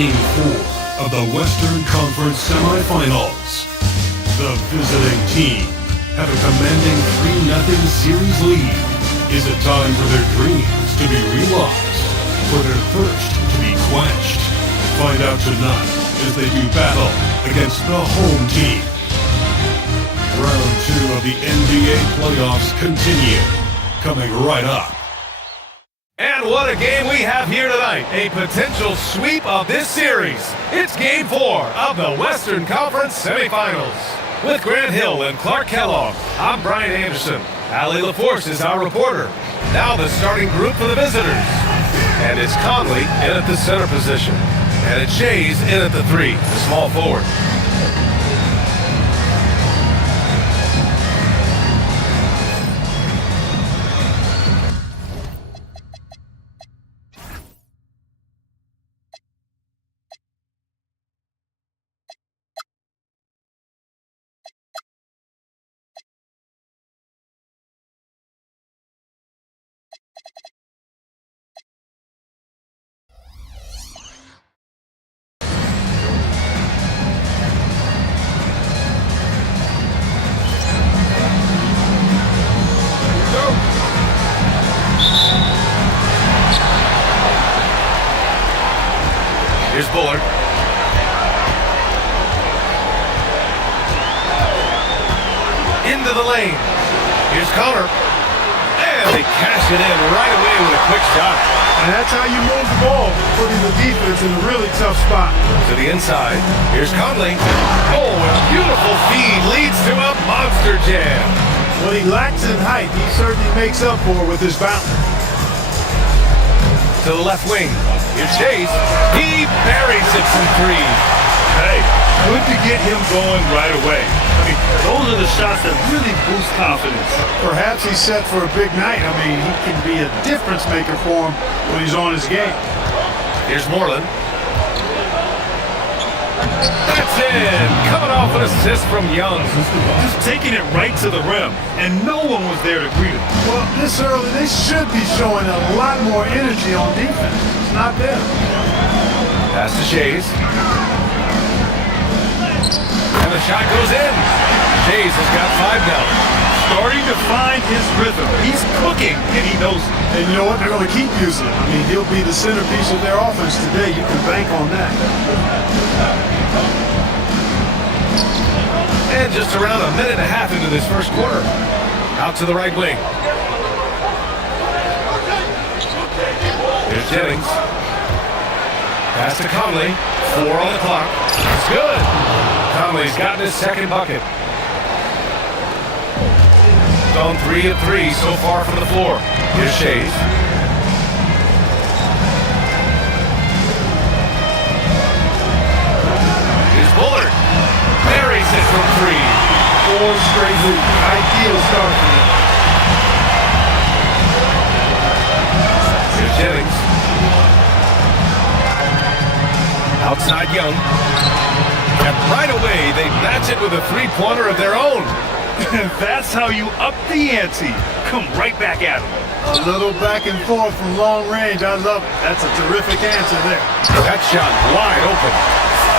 Game 4 of the Western Conference semifinals. The visiting team have a commanding 3-0 series lead. Is it time for their dreams to be realized? For their thirst to be quenched? Find out tonight as they do battle against the home team. Round 2 of the NBA playoffs continue. Coming right up. And what a game we have here tonight. A potential sweep of this series. It's Game 4 of the Western Conference semifinals. With Grant Hill and Clark Kellogg, I'm Brian Anderson. Allie LaForce is our reporter. Now the starting group for the visitors. And it's Conley in at the center position. And it's Shays in at the 3, the small forward. Here's Bullard. Into the lane. Here's Connor. And they cash it in right away with a quick shot. And that's how you move the ball, putting the defense in a really tough spot. To the inside. Here's Conley. Oh, a beautiful feed leads to a monster jam. What he lacks in height, he certainly makes up for with his bounce. To the left wing. Here's Chase. He buries it from 3. Hey, good to get him going right away. I mean, those are the shots that really boost confidence. Perhaps he's set for a big night. I mean, he can be a difference maker for him when he's on his game. Here's Moreland. That's in. Coming off an assist from Young. Just taking it right to the rim, and no one was there to greet him. Well, this early, they should be showing a lot more energy on defense. It's not there. Pass to Shays. And the shot goes in. Shays has got 5 now. Starting to find his rhythm. He's cooking, and he knows it. And you know what? They're going to keep using him. I mean, he'll be the centerpiece of their offense today. You can bank on that. And just around a minute and a half into this first quarter. Out to the right wing. Here's Jennings. Pass to Conley. 4 on the clock. It's good. Conley's gotten his second bucket. On 3 of 3 so far from the floor. Here's Shays. Here's Bullard. Buries it from 3. 4 straight hoops. Ideal start for him. Here's Jennings. Outside Young. And right away, they match it with a 3-pointer of their own. And that's how you up the ante. Come right back at him. A little back and forth from long range. I love it. That's a terrific answer there. That shot wide open.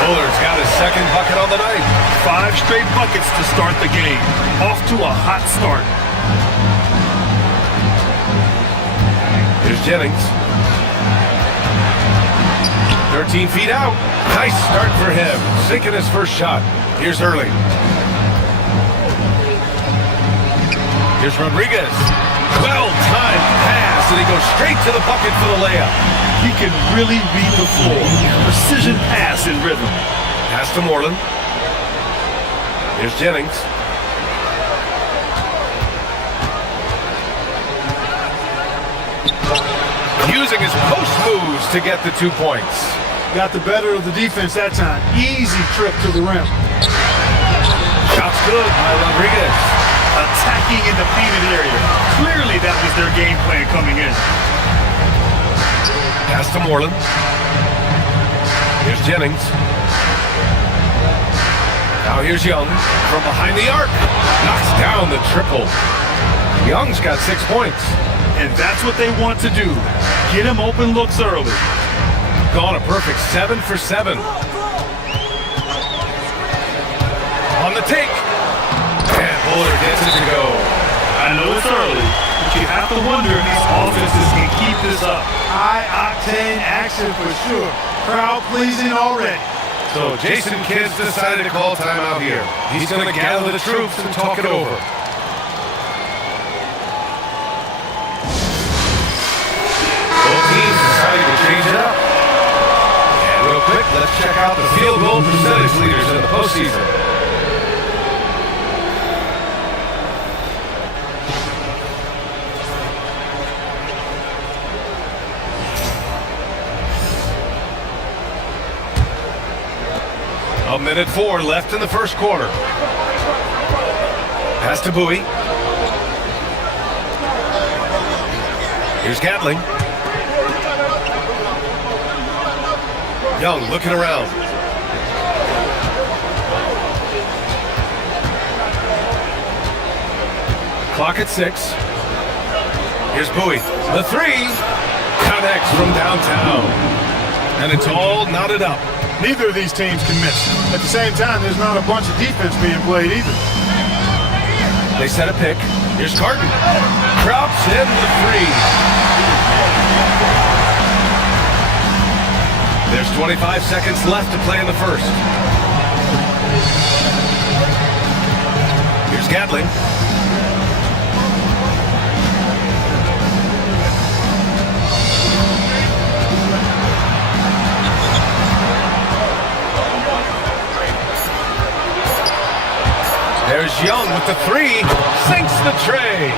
Bullard's got his second bucket on the night. 5 straight buckets to start the game. Off to a hot start. Here's Jennings. 13 feet out. Nice start for him. Sinking his first shot. Here's Early. Here's Rodriguez. Well-timed pass, and he goes straight to the bucket for the layup. He can really read the floor. Precision pass in rhythm. Pass to Moreland. Here's Jennings. Using his post moves to get the 2 points. Got the better of the defense that time. Easy trip to the rim. Shot's good by Rodriguez. Attacking in the painted area. Clearly that was their game plan coming in. Pass to Moreland. Here's Jennings. Now here's Young from behind the arc. Knocks down the triple. Young's got 6 points. And that's what they want to do. Get him open looks early. gone a perfect 7 for 7. On the take. And Buller gets it to go. I know it's early, but you have to wonder if these offenses can keep this up. High-octane action for sure. Crowd-pleasing already. So Jason Kidd's decided to call timeout here. He's going to gather the troops and talk it over. Both teams decided to change it up. And real quick, let's check out the field goal percentage leaders in the postseason. A minute 4 left in the first quarter. Pass to Bowie. Here's Gatling. Young looking around. Clock at 6. Here's Bowie. The 3 connects from downtown. And it's all knotted up. Neither of these teams can miss. At the same time, there's not a bunch of defense being played either. They set a pick. Here's Carton. Drops in the 3. There's 25 seconds left to play in the first. Here's Gatling. There's Young with the 3, sinks the tray.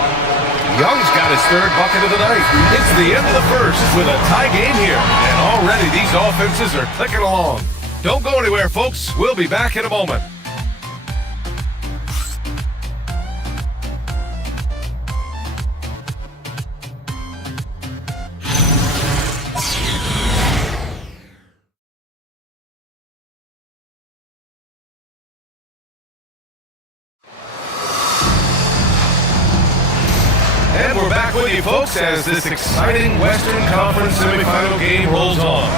Young's got his third bucket of the night. It's the end of the first with a tie game here. And already these offenses are clicking along. Don't go anywhere, folks. We'll be back in a moment. And we're back with you, folks, as this exciting Western Conference semifinal game rolls on.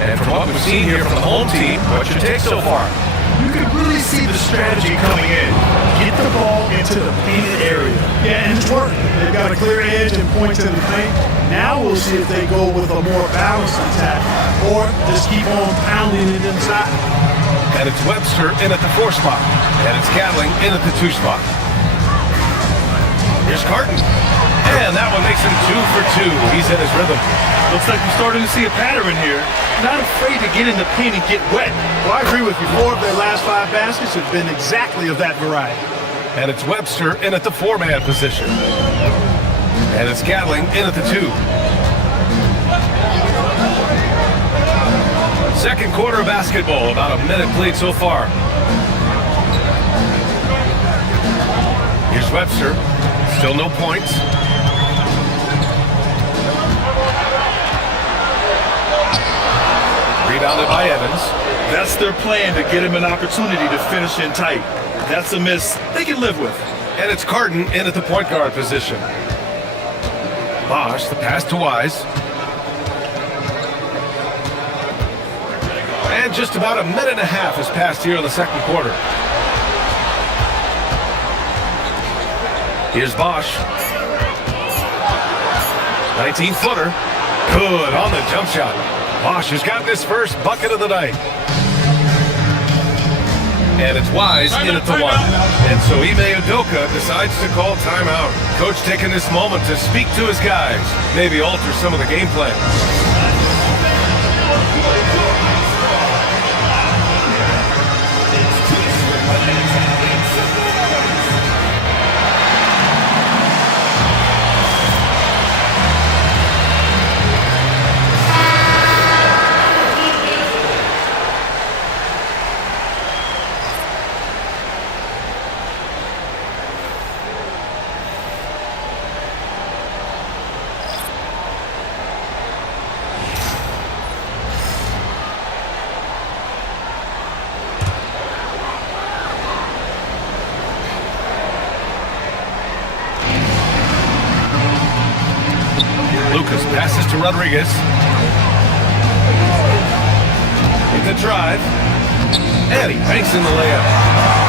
And from what we've seen here from the home team, what's your take so far? You can really see the strategy coming in. Get the ball into the painted area. Yeah, and it's working. They've got a clear edge and points in the paint. Now we'll see if they go with a more balanced attack or just keep on pounding it inside. And it's Webster in at the 4 spot. And it's Gatling in at the 2 spot. Here's Carton. And that one makes him 2 for 2. He's in his rhythm. Looks like we're starting to see a pattern here. Not afraid to get in the paint and get wet. Well, I agree with you. 4 of their last 5 baskets have been exactly of that variety. And it's Webster in at the 4-man position. And it's Gatling in at the 2. Second quarter of basketball, about a minute played so far. Here's Webster. Still no points. Rebounded by Evans. That's their plan, to get him an opportunity to finish in tight. That's a miss they can live with. And it's Carton in at the point guard position. Bosch, the pass to Wise. And just about a minute and a half has passed here in the second quarter. Here's Bosch. 19-footer. Good on the jump shot. Bosch has gotten his first bucket of the night. And it's Wise in at the 1. And so Ime Udoka decides to call timeout. Coach taking this moment to speak to his guys. Maybe alter some of the game plan. Lucas passes to Rodriguez. with the drive. And he banks in the layup.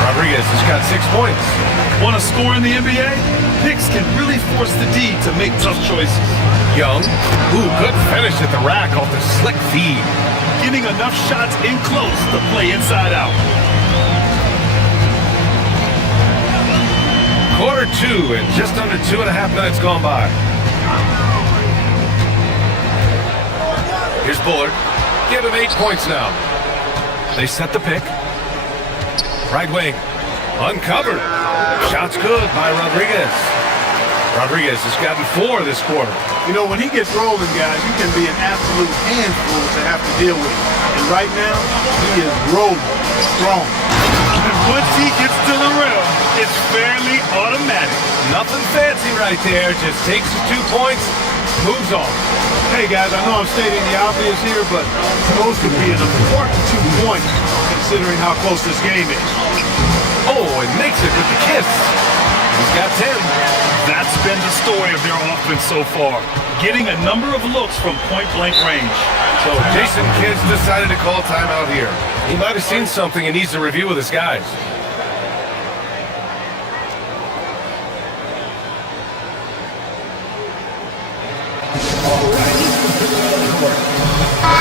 Rodriguez has got 6 points. Want to score in the NBA? Picks can really force the D to make tough choices. Young, good finish at the rack off the slick feed. Getting enough shots in close to play inside out. Quarter 2 and just under 2.5 minutes gone by. Here's Bullard. Give him 8 points now. They set the pick. Right wing. Uncovered. Shot's good by Rodriguez. Rodriguez has gotten 4 this quarter. You know, when he gets rolling, guys, you can be an absolute handful to have to deal with. And right now, he is rolling strong. And once he gets to the rim, it's fairly automatic. Nothing fancy right there. Just takes his 2 points, moves on. Hey, guys, I know I'm stating the obvious here, but those could be an important 2 points considering how close this game is. Oh, and makes it with the kiss. He's got 10. That's been the story of their offense so far. Getting a number of looks from point-blank range. So Jason Kidd's decided to call timeout here. He might have seen something and needs to review with his guys.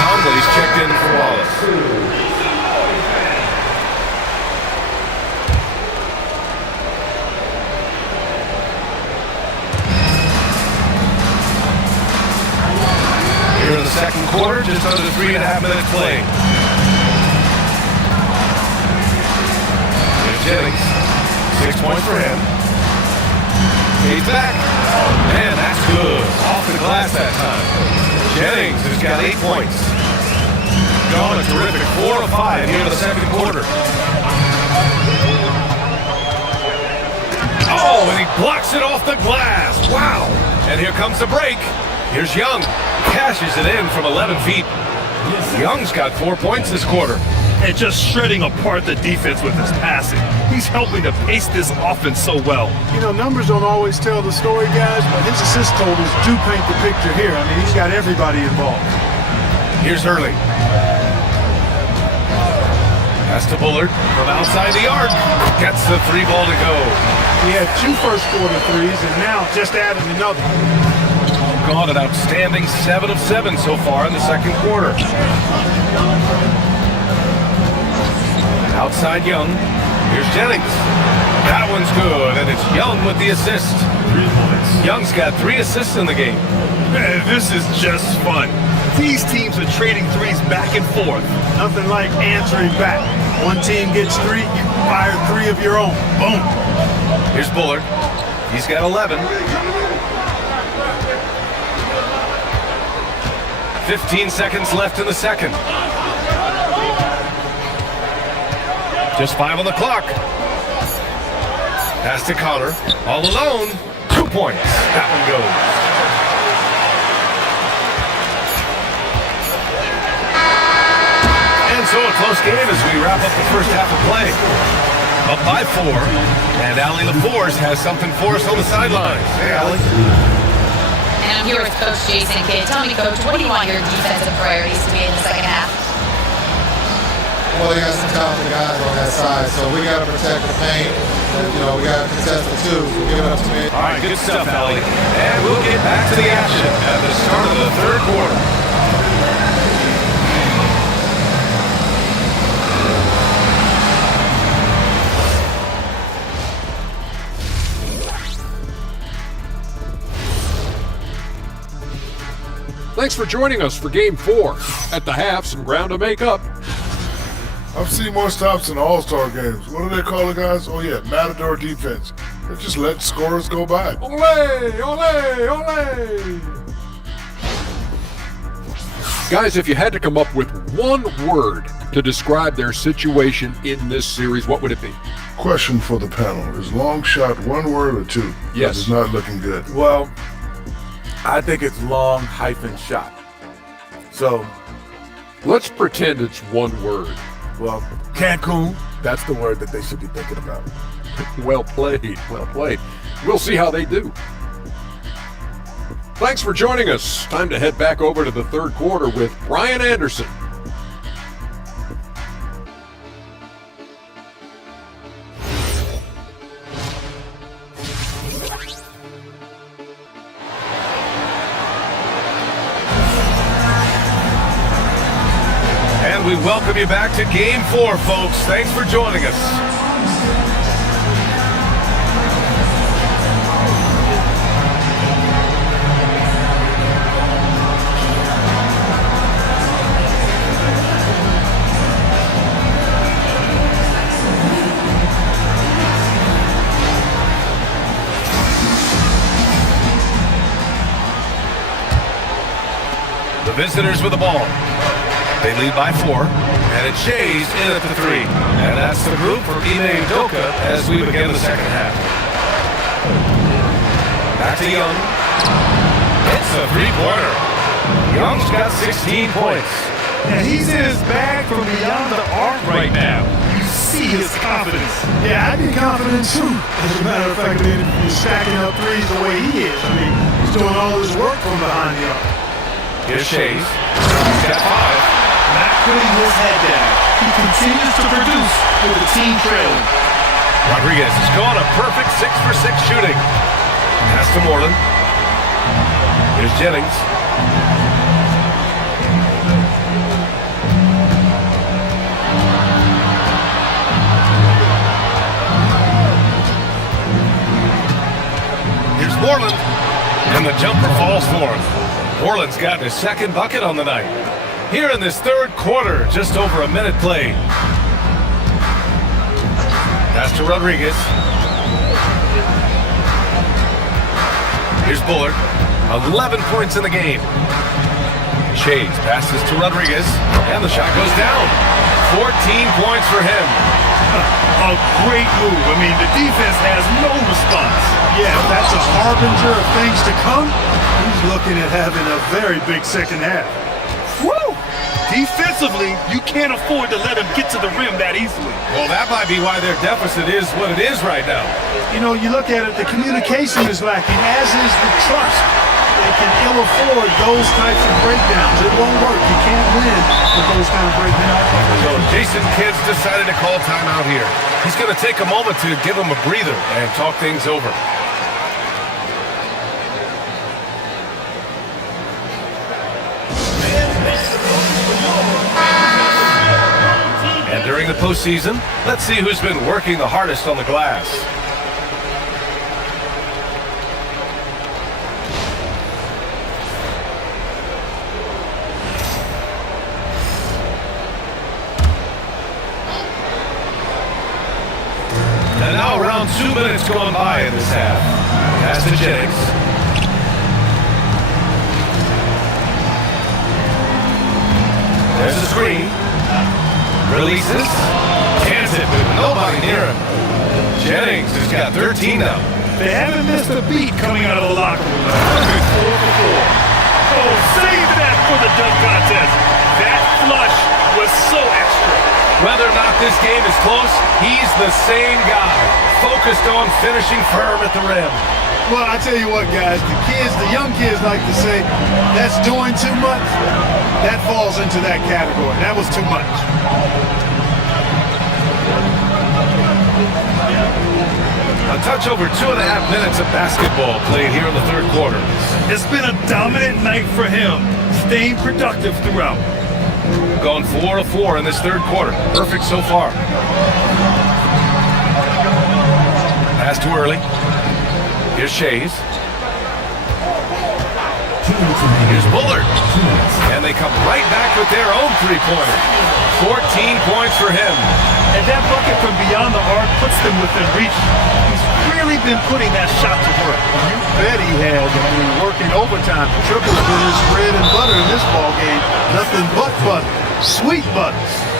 Conley's checked in for Wallace. Here in the second quarter, just under 3.5 minutes played. Here's Jennings. 6 points for him. He's back. Man, that's good. Off the glass that time. Jennings has got 8 points. Gone a terrific 4 of 5 here in the second quarter. Oh, and he blocks it off the glass. Wow. And here comes the break. Here's Young. Cashes it in from 11 feet. Young's got 4 points this quarter. And just shredding apart the defense with his passing. He's helping to pace this offense so well. You know, numbers don't always tell the story, guys, but his assist totals do paint the picture here. I mean, he's got everybody involved. Here's Hurley. Pass to Bullard from outside the arc. Gets the 3 ball to go. He had 2 first quarter threes and now just added another. Gone an outstanding 7 of 7 so far in the second quarter. Outside Young. Here's Jennings. That one's good, and it's Young with the assist. 3 points. Young's got 3 assists in the game. Man, this is just fun. These teams are trading threes back and forth. Nothing like answering back. One team gets 3, you fire 3 of your own. Boom. Here's Bullard. He's got 11. 15 seconds left in the second. Just 5 on the clock. Pass to Connor. All alone. 2 points. That one goes. And so a close game as we wrap up the first half of play. Up by 4. And Allie LaForce has something for us on the sidelines. Hey, Allie. And I'm here with Coach Jason Kidd. Tell me, Coach, what do you want your defensive priorities to be in the second half? Well, they got some talented guys on that side, so we got to protect the paint. You know, we got to contest the 2. So give it up to me. All right, good stuff, Allie. And we'll get back to the action at the start of the third quarter. Thanks for joining us for Game 4. At the half, some ground to make up. I've seen more stops in All-Star games. What do they call it, guys? Oh, yeah, Matador defense. They just let scorers go by. Ole! Ole! Ole! Guys, if you had to come up with one word to describe their situation in this series, what would it be? Question for the panel. Is long shot one word or 2? Yes. It's not looking good. Well, I think it's long hyphen shot. So, Let's pretend it's one word. well, Cancun, that's the word that they should be thinking about. Well played, well played. We'll see how they do. Thanks for joining us. Time to head back over to the third quarter with Brian Anderson. welcome you back to Game 4, folks. Thanks for joining us. The visitors with the ball. They lead by 4, and it's Shays in at the 3. And that's the group for Imersão Total as we begin the second half. Back to Young. It's a three-pointer. Young's got 16 points. And he's in his bag from beyond the arc right now. You see his confidence. Yeah, I'd be confident too. As a matter of fact, he's stacking up threes the way he is. I mean, he's doing all his work from behind the arc. Here's Shays. He's got 5. Not putting his head down. He continues to produce with the team trailing. Rodriguez is going a perfect 6 for 6 shooting. Pass to Moreland. Here's Jennings. Here's Moreland. And the jumper falls for him. Moreland's got his second bucket on the night. Here in this third quarter, just over a minute played. Pass to Rodriguez. Here's Bullard. 11 points in the game. Shays passes to Rodriguez, and the shot goes down. 14 points for him. A great move. I mean, the defense has no response. Yeah, that's a harbinger of things to come. He's looking at having a very big second half. Woo! Defensively, you can't afford to let him get to the rim that easily. Well, that might be why their deficit is what it is right now. You know, you look at it, the communication is lacking, as is the trust. They can ill afford those types of breakdowns. It won't work. You can't win with those kind of breakdowns. So Jason Kidd's decided to call timeout here. He's going to take a moment to give him a breather and talk things over. And during the postseason, let's see who's been working the hardest on the glass. And now around 2 minutes gone by in this half. Pass to Jennings. There's a screen. Releases. Cans it with nobody near him. Jennings has got 13 now. They haven't missed a beat coming out of the locker room. Perfect 4 for 4. Oh, save that for the dunk contest. That flush was so extra. Whether or not this game is close, he's the same guy, focused on finishing firm at the rim. Well, I tell you what, guys, the young kids like to say, that's doing too much. That falls into that category. That was too much. A touch over 2.5 minutes of basketball played here in the third quarter. It's been a dominant night for him, staying productive throughout. Gone 4 of 4 in this third quarter. Perfect so far. Pass too early. Here's Shays. Here's Bullard. And they come right back with their own three-pointer. 14 points for him. And that bucket from beyond the arc puts them within reach. He's really been putting that shot to work. You bet he has. I mean, working overtime. Triples been his bread and butter in this ball game. Nothing but butter. Sweet butter.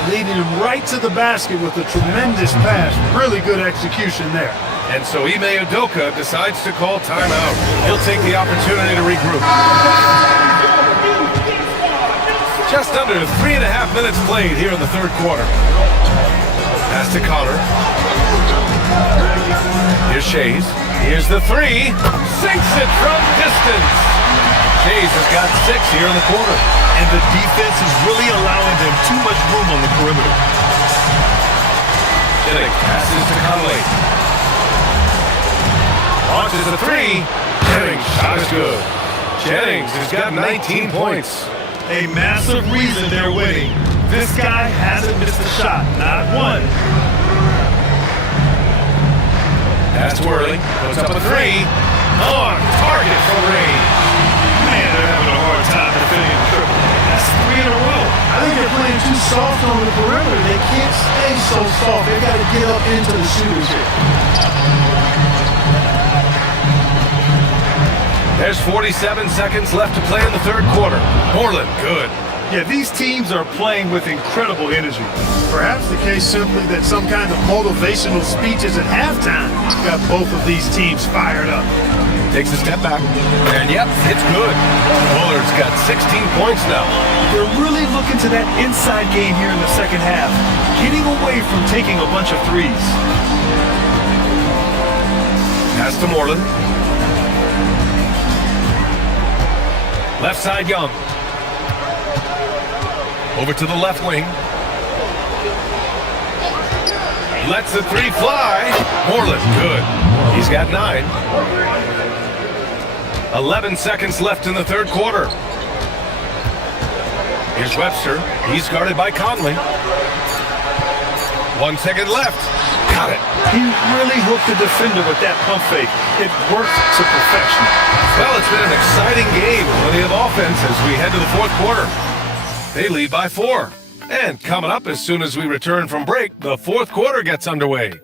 Leading him right to the basket with a tremendous pass. Really good execution there. And so Imersão Total decides to call timeout. He'll take the opportunity to regroup. Just under 3.5 minutes played here in the third quarter. Pass to Connor. Here's Shays. Here's the three. Sinks it from distance. Shays has got 6 here in the quarter. And the defense is really allowing them too much room on the perimeter. Jennings passes to Conley. Launches a three. Jennings' shot is good. Jennings has got 19 points. A massive reason they're winning. This guy hasn't missed a shot, not one. Pass to Early, puts up a three. On target for range. Man, they're having a hard time defending the triple. That's 3 in a row. I think they're playing too soft on the perimeter. They can't stay so soft. They got to get up into the shooters here. There's 47 seconds left to play in the third quarter. Moreland, good. Yeah, these teams are playing with incredible energy. Perhaps the case simply that some kind of motivational speeches at halftime got both of these teams fired up. Takes a step back. And yep, it's good. Bullard's got 16 points now. They're really looking to that inside game here in the second half, getting away from taking a bunch of threes. Pass to Moreland. Left side, Young. Over to the left wing. Lets the three fly. Moreland, good. He's got 9. 11 seconds left in the third quarter. Here's Webster. He's guarded by Conley. 1 second left. Got it. He really hooked the defender with that pump fake. It worked to perfection. Well, it's been an exciting game. Plenty of offense as we head to the fourth quarter. They lead by 4. And coming up as soon as we return from break, the fourth quarter gets underway.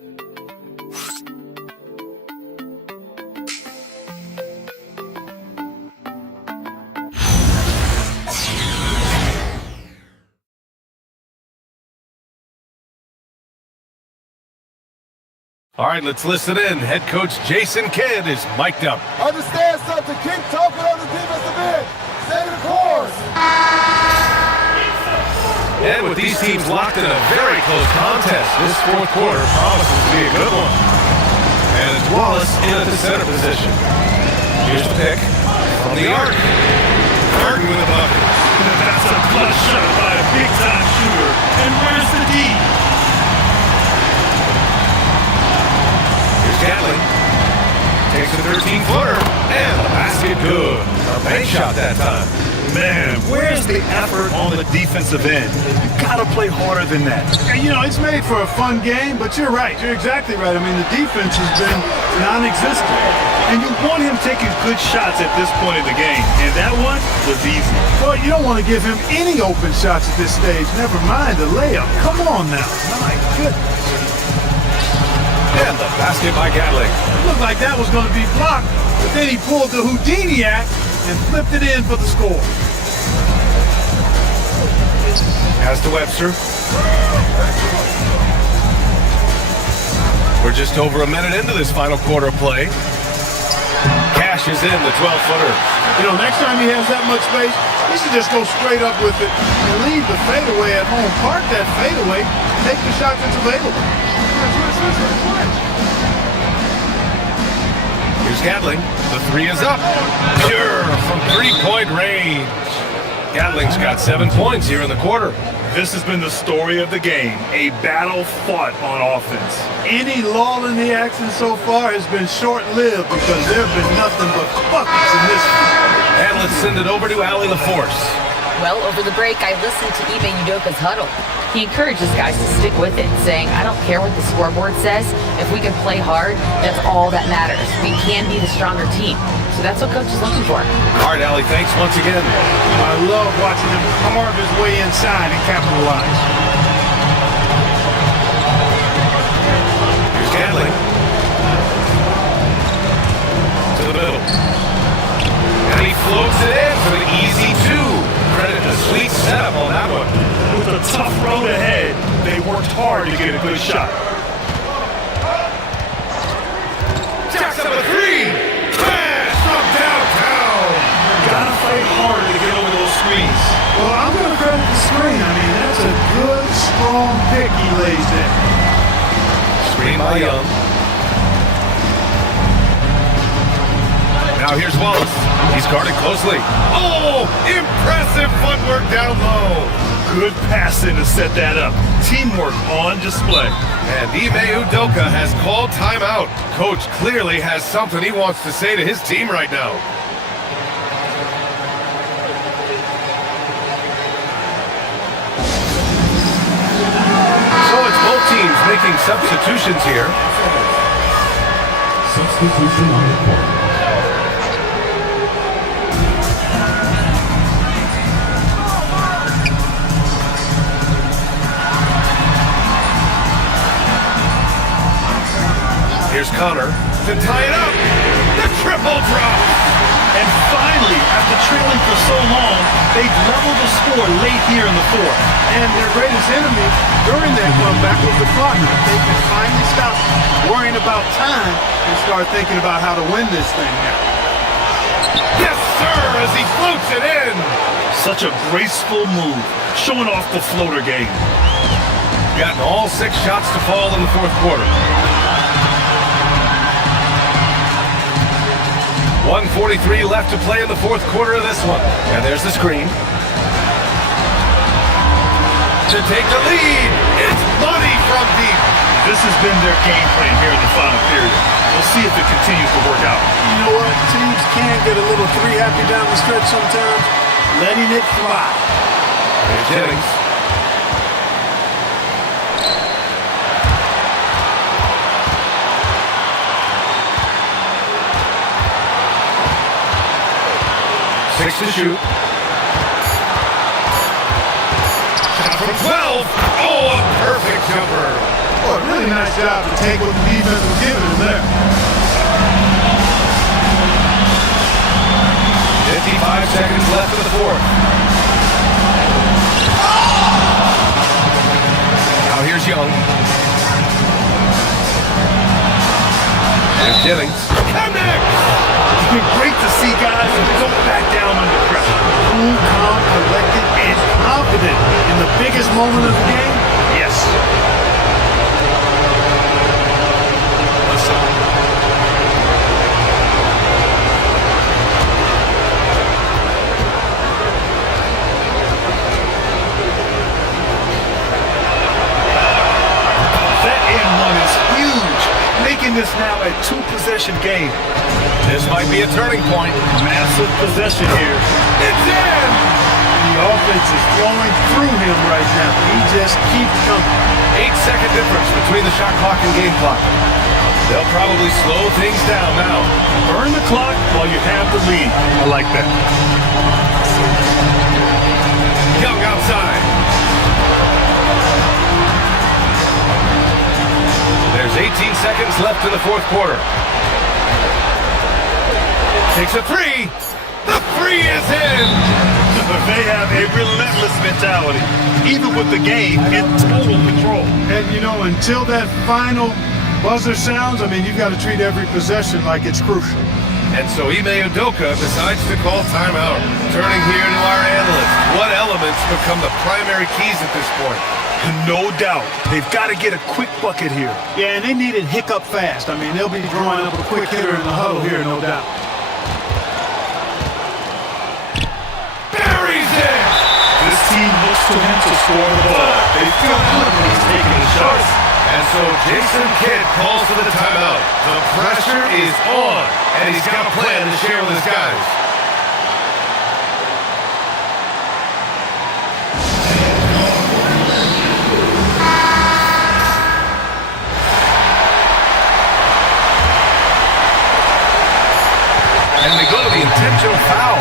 All right, let's listen in. Head coach Jason Kidd is mic'd up. Understand something. Keep talking on the defensive end. Stay the course. And with these teams locked in a very close contest, this fourth quarter promises to be a good one. And it's Wallace in at the center position. Here's the pick from the arc. Curtin with a bucket. That's a clutch shot by a big-time shooter. And where's the D? Here's Gatling. Takes a 13-footer. And the basket good. A bank shot that time. Man, where's the effort on the defensive end? You gotta play harder than that. And, you know, it's made for a fun game, but you're right. You're exactly right. I mean, the defense has been non-existent. And you want him taking good shots at this point in the game. And that one was easy. Well, you don't want to give him any open shots at this stage. Never mind the layup. Come on now. My goodness. And the basket by Gatling. It looked like that was going to be blocked, but then he pulled the Houdini act and flipped it in for the score. Pass to Webster. We're just over a minute into this final quarter play. Cash is in the 12-footer. You know, next time he has that much space, he should just go straight up with it and leave the fadeaway at home. Park that fadeaway, take the shot that's available. Here's Gatling. The three is up. Pure from three-point range. Gatling's got 7 points here in the quarter. This has been the story of the game, a battle fought on offense. Any lull in the action so far has been short-lived because there have been nothing but buckets in this one. And let's send it over to Allie LaForce. Well, over the break, I listened to Ime Udoka's huddle. He encourages guys to stick with it, saying, I don't care what the scoreboard says. If we can play hard, that's all that matters. We can be the stronger team. So that's what Coach is looking for. All right, Allie, thanks once again. I love watching him carve his way inside and capitalize. Here's Gatling. To the middle. And he floats it in for an easy 2. Credit the sweet setup on that one. With a tough road ahead, they worked hard to get a good shot. Jacks up a 3. Smash from downtown. Gotta fight hard to get over those screens. Well, I'm going to credit the screen. I mean, that's a good, strong pick he lays there. Screen by Young. Now here's Wallace. He's guarded closely. Oh, impressive footwork down low. Good passing to set that up. Teamwork on display. And Ime Udoka has called timeout. Coach clearly has something he wants to say to his team right now. making substitutions here. Substitution on the court. Here's Connor to tie it up. The triple drop. And finally, after trailing for so long, they've leveled the score late here in the fourth. And their greatest enemy during that comeback was the clock. They can finally stop worrying about time and start thinking about how to win this thing now. Yes, sir, as he floats it in. Such a graceful move, showing off the floater game. Gotten all 6 shots to fall in the fourth quarter. 1:43 left to play in the fourth quarter of this one. And there's the screen. To take the lead, it's money from deep. This has been their game plan here in the final period. We'll see if it continues to work out. You know what? Teams can get a little three happy down the stretch sometimes. Letting it fly. Here's Jennings. Six to shoot. Shot from 12. Oh, a perfect jumper. Oh, a really nice job to take what the defense was giving him there. 55 seconds left in the fourth. Now here's Young. There's Jennings. Connects! It's been great to see guys who don't back down under pressure. Cool, calm, collected, and confident in the biggest moment of the game. Yes. That and one is huge, making this now a 2-possession game. This might be a turning point. Massive possession here. It's in! The offense is flowing through him right now. He just keeps coming. 8-second difference between the shot clock and game clock. They'll probably slow things down now. Burn the clock while you have the lead. I like that. Young outside. There's 18 seconds left in the fourth quarter. Takes a three. The three is in. They have a relentless mentality, even with the game in total control. And, you know, until that final buzzer sounds, I mean, you've got to treat every possession like it's crucial. And so Ime Udoka decides to call timeout. Turning here to our analyst. What elements become the primary keys at this point? No doubt. They've got to get a quick bucket here. Yeah, and they need it hiccup fast. I mean, they'll be drawing up a quick hitter in the huddle here, no doubt. Buries it! This team looks to him to score the ball. They feel good when he's taking the shots. And so Jason Kidd calls for the timeout. The pressure is on, and he's got a plan to share with his guys. And they go to the intentional foul.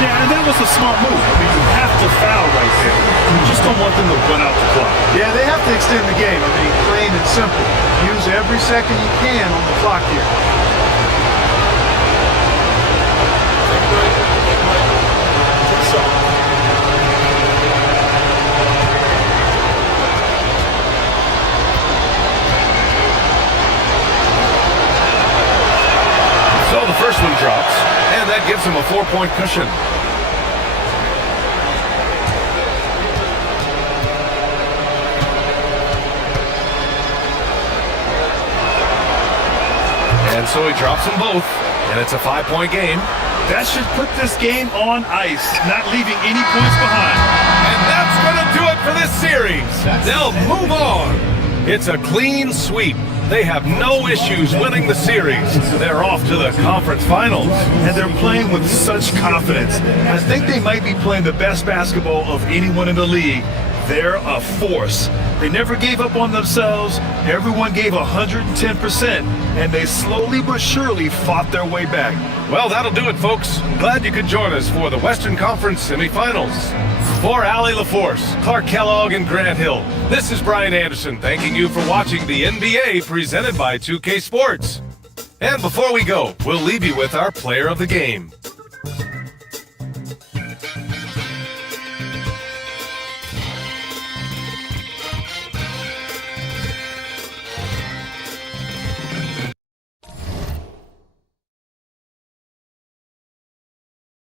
Yeah, and that was a smart move. I mean, you have to foul right there. You just don't want them to run out the clock. Yeah, they have to extend the game. I mean, plain and simple. Use every second you can on the clock here. So the first one drops, and that gives him a 4-point cushion. And so he drops them both, and it's a 5-point game. That should put this game on ice, not leaving any points behind. And that's going to do it for this series. They'll move on. It's a clean sweep. They have no issues winning the series. They're off to the conference finals. And they're playing with such confidence. I think they might be playing the best basketball of anyone in the league. They're a force. They never gave up on themselves. Everyone gave 110%, and they slowly but surely fought their way back. Well, that'll do it, folks. Glad you could join us for the Western Conference semifinals. For Allie LaForce, Clark Kellogg, and Grant Hill, this is Brian Anderson thanking you for watching the NBA presented by 2K Sports. And before we go, we'll leave you with our player of the game.